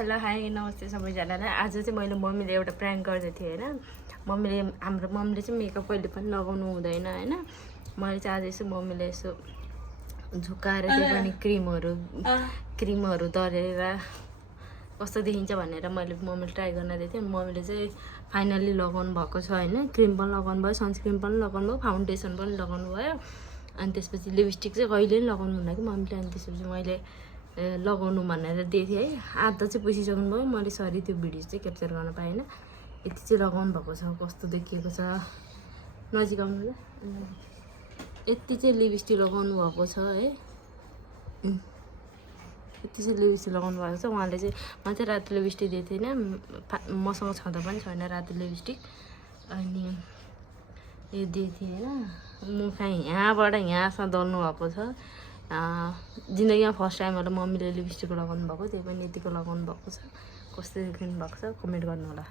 Hello hi नमस्ते सबैजनालाई। आज चाहिँ मैले मम्मीले एउटा प्र्याङ्क गर्दै थिएँ होइन। हाम्रो मम्मीले चाहिँ मेकअप कहिले पनि लगाउनु हुँदैन होइन। मैले चाहिँ आज यसो मम्मीले यसो झुकाएर त्यो पनि क्रिमहरू दरेर कस्तो देखिन्छ भनेर मैले मम्मीले ट्राई गर्न दिएको थिएँ। मम्मीले चाहिँ फाइनल्ली लगाउनु भएको छ होइन। क्रिम पनि लगाउनु भयो, सनस्क्रिन पनि लगाउनु भयो, फाउन्डेसन पनि लगाउनु भयो। अनि त्यसपछि लिपस्टिक चाहिँ कहिले पनि लगाउनु हुन्न कि मम्मीले। अनि त्यसपछि मैले लगाउनु भनेर दिएको थिएँ है। आधा चाहिँ पुसिसक्नु भयो। मैले सरी त्यो भिडियो चाहिँ क्याप्चर गर्न पाएन। यति चाहिँ लगाउनु भएको छ, कस्तो देखिएको छ नजिक आउनु ल। यति चाहिँ लिपस्टिक लगाउनु भएको छ है। यति चाहिँ लिपस्टिक लगाउनु भएको छ उहाँले चाहिँ। म चाहिँ रातो लिपस्टिक दिएको थिएन, मसँग छँदा पनि छैन रातो लिपस्टिक। अनि यो दिएको थिएँ होइन। मुख यहाँबाट यहाँसम्म दल्नु भएको छ। जिन्दगीमा फर्स्ट टाइम होला मम्मीले लिपस्टिक लगाउनु भएको, त्यही पनि यतिको लगाउनु भएको छ। कस्तो देखिनु भएको छ कमेन्ट गर्नु होला।